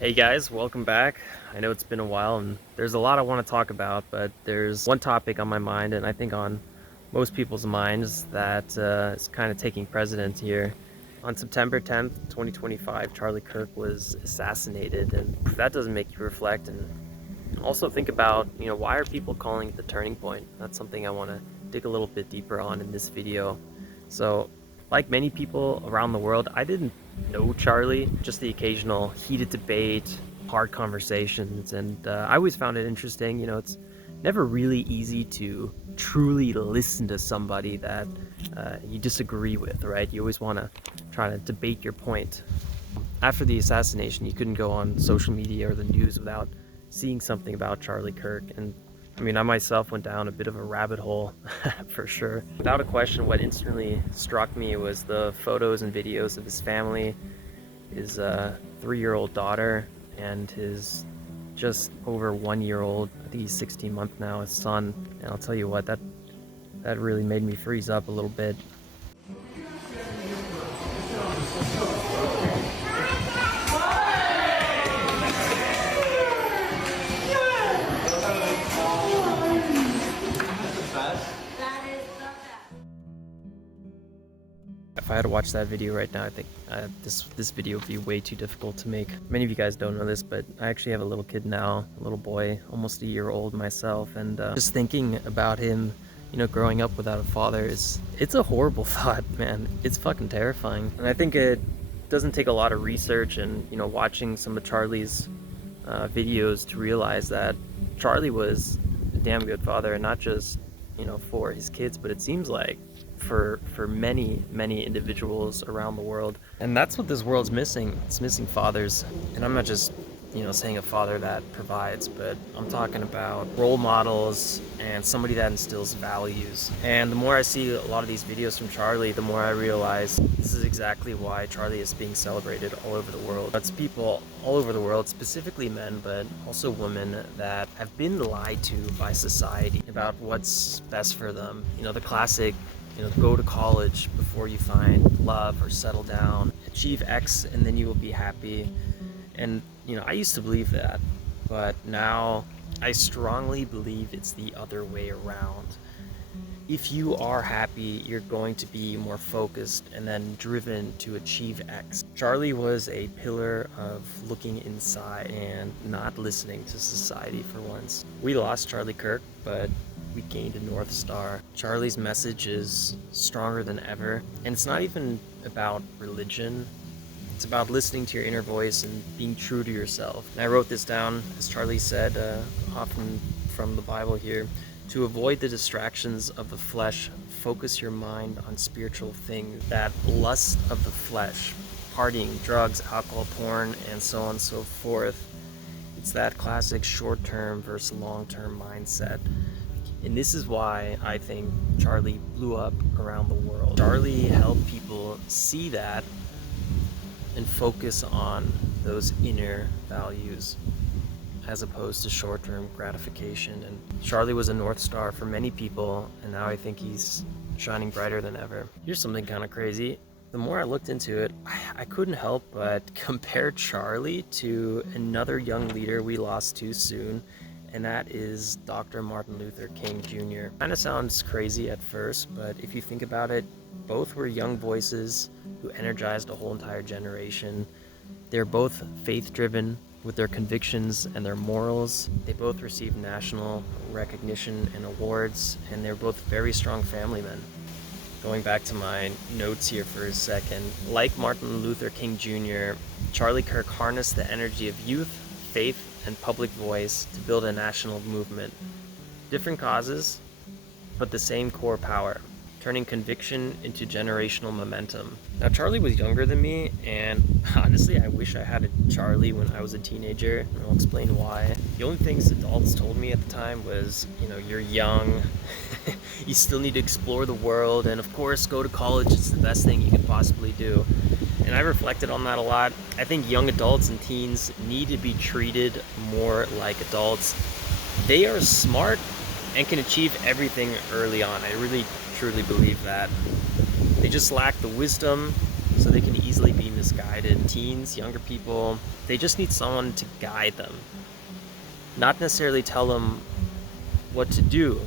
Hey guys, welcome back. I know it's been a while and there's a lot I want to talk about, but there's one topic on my mind and I think on most people's minds that is kind of taking precedence here. On September 10th, 2025, Charlie Kirk was assassinated, and that doesn't make you reflect and also think about, why are people calling it the turning point? That's something I want to dig a little bit deeper on in this video. So, like many people around the world, I didn't know Charlie, just the occasional heated debate, hard conversations, and I always found it interesting. It's never really easy to truly listen to somebody that you disagree with, right? You always want to try to debate your point. After the assassination, you couldn't go on social media or the news without seeing something about Charlie Kirk, and I myself went down a bit of a rabbit hole for sure. Without a question, what instantly struck me was the photos and videos of his family, his 3-year-old daughter, and his just over 1-year-old, I think he's 16 months now, his son. And I'll tell you what, that really made me freeze up a little bit. If I had to watch that video right now, I think this video would be way too difficult to make. Many of you guys don't know this, but I actually have a little kid now, a little boy, almost a year old myself, and just thinking about him, growing up without a father it's a horrible thought, man. It's fucking terrifying. And I think it doesn't take a lot of research and, watching some of Charlie's videos to realize that Charlie was a damn good father, and not just, for his kids, but it seems like for many individuals around the world. And that's what this world's missing. It's missing fathers. And I'm not just saying a father that provides, but I'm talking about role models and somebody that instills values. And the more I see a lot of these videos from Charlie, the more I realize this is exactly why Charlie is being celebrated all over the world. It's people all over the world, specifically men, but also women, that have been lied to by society about what's best for them. The classic, go to college before you find love, or settle down, achieve X, and then you will be happy. And, I used to believe that, but now I strongly believe it's the other way around. If you are happy, you're going to be more focused and then driven to achieve X. Charlie was a pillar of looking inside and not listening to society for once. We lost Charlie Kirk, but we gained a North Star. Charlie's message is stronger than ever, and it's not even about religion. It's about listening to your inner voice and being true to yourself. And I wrote this down, as Charlie said, often from the Bible here: to avoid the distractions of the flesh, focus your mind on spiritual things. That lust of the flesh, partying, drugs, alcohol, porn, and so on and so forth. It's that classic short-term versus long-term mindset. And this is why I think Charlie blew up around the world. Charlie helped people see that and focus on those inner values as opposed to short-term gratification. And Charlie was a North Star for many people, and now I think he's shining brighter than ever. Here's something kind of crazy. The more I looked into it, I couldn't help but compare Charlie to another young leader we lost too soon, and that is Dr. Martin Luther King Jr. Kind of sounds crazy at first, but if you think about it, both were young voices who energized a whole entire generation. They're both faith-driven with their convictions and their morals. They both received national recognition and awards, and they're both very strong family men. Going back to my notes here for a second, like Martin Luther King Jr., Charlie Kirk harnessed the energy of youth, faith, and public voice to build a national movement. Different causes, but the same core power, turning conviction into generational momentum. Now, Charlie was younger than me, and honestly, I wish I had a Charlie when I was a teenager, and I'll explain why. The only things adults told me at the time was, you're young, you still need to explore the world, and of course, go to college, it's the best thing you can possibly do. And I reflected on that a lot. I think young adults and teens need to be treated more like adults. They are smart and can achieve everything early on. I really truly believe that. They just lack the wisdom, so they can easily be misguided. Teens, younger people, they just need someone to guide them. Not necessarily tell them what to do,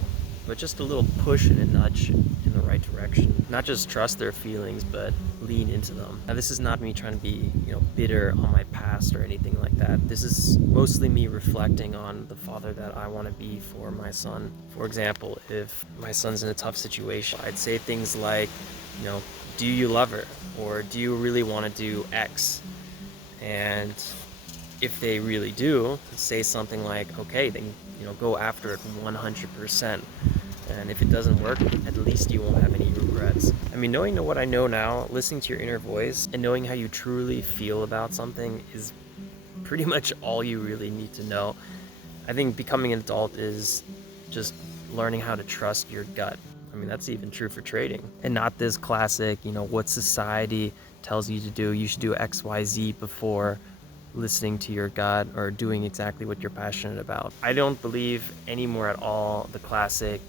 but just a little push and a nudge in the right direction. Not just trust their feelings, but lean into them. Now, this is not me trying to be, bitter on my past or anything like that. This is mostly me reflecting on the father that I want to be for my son. For example, if my son's in a tough situation, I'd say things like, do you love her? Or do you really want to do X? And if they really do, say something like, okay, then go after it 100%. And if it doesn't work, at least you won't have any regrets. I mean, knowing what I know now, listening to your inner voice, and knowing how you truly feel about something is pretty much all you really need to know. I think becoming an adult is just learning how to trust your gut. I mean, that's even true for trading. And not this classic, what society tells you to do. You should do X, Y, Z before listening to your gut or doing exactly what you're passionate about. I don't believe anymore at all the classic,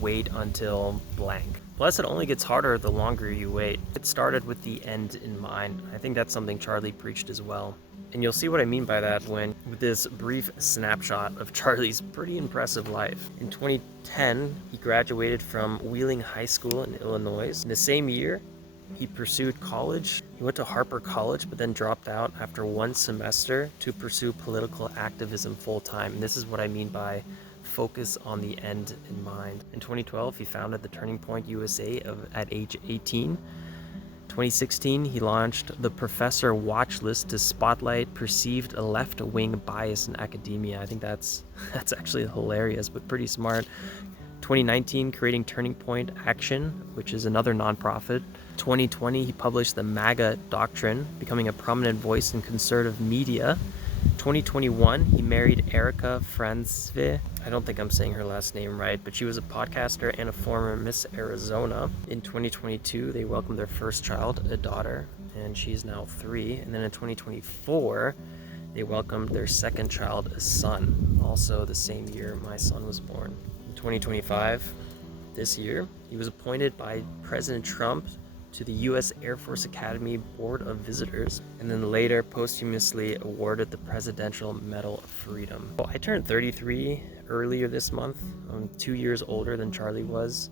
wait until blank. Plus, it only gets harder the longer you wait. It started with the end in mind. I think that's something Charlie preached as well. And you'll see what I mean by that with this brief snapshot of Charlie's pretty impressive life. In 2010, he graduated from Wheeling High School in Illinois. In the same year, he pursued college. He went to Harper College, but then dropped out after one semester to pursue political activism full-time. And this is what I mean by focus on the end in mind. In 2012, he founded the Turning Point USA at age 18. 2016, he launched the Professor Watch List to spotlight perceived left-wing bias in academia. I think that's actually hilarious, but pretty smart. 2019, creating Turning Point Action, which is another nonprofit. 2020, he published the MAGA Doctrine, becoming a prominent voice in conservative media. 2021, he married Erica Franzve. I don't think I'm saying her last name right, but she was a podcaster and a former Miss Arizona. In 2022, they welcomed their first child, a daughter, and she's now 3. And then in 2024, they welcomed their second child, a son, also the same year my son was born. In 2025, this year, he was appointed by President Trump to the U.S. Air Force Academy Board of Visitors, and then later posthumously awarded the Presidential Medal of Freedom. Well, I turned 33 earlier this month. I'm 2 years older than Charlie was,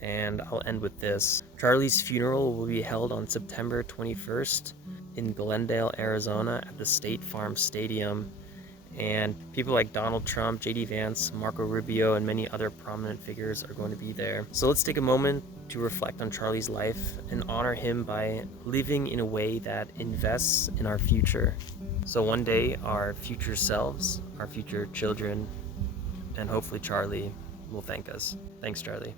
and I'll end with this. Charlie's funeral will be held on September 21st in Glendale, Arizona at the State Farm Stadium, and people like Donald Trump, J.D. Vance, Marco Rubio, and many other prominent figures are going to be there. So let's take a moment to reflect on Charlie's life and honor him by living in a way that invests in our future. So one day, our future selves, our future children, and hopefully Charlie will thank us. Thanks, Charlie.